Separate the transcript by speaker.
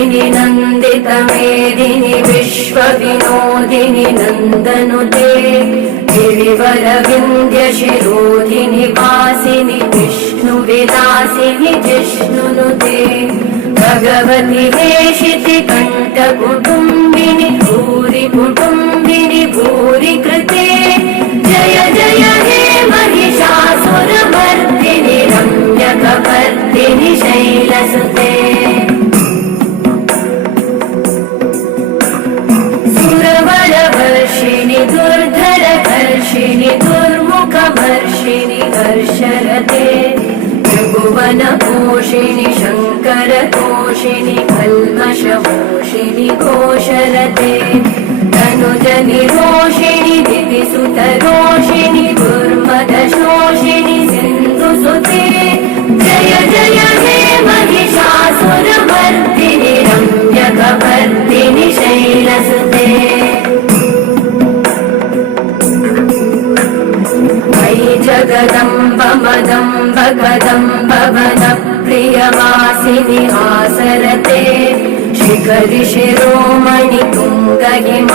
Speaker 1: నందిని నందిత మేదిని విశ్వ వినోదిని నందనుదే గిరివర వింధ్య శిరోధిని వాసిని విష్ణు విలాసిని జిష్ణునుదే భగవతి వేషితి కంఠ కుటుంబిని భూరి కుటుంబిని భూరి కృష్ణ त्रिभुवनपोषिणि शङ्करतोषिणि कल्मषपोषिणि घोषरते तनुजनिरोषिणि दिविसुतरोषिणि दुर्मदशोषिणि सिन्धुसुते। जय जय हे महिषासुरमर्दिनि रम्यकपर्दिनि शैलसुते। मयि जगदम्ब मदम्ब कदम्ब वन प्रियवासिनि आसरते। शिखरि शिरोमणि तुङ्गहिम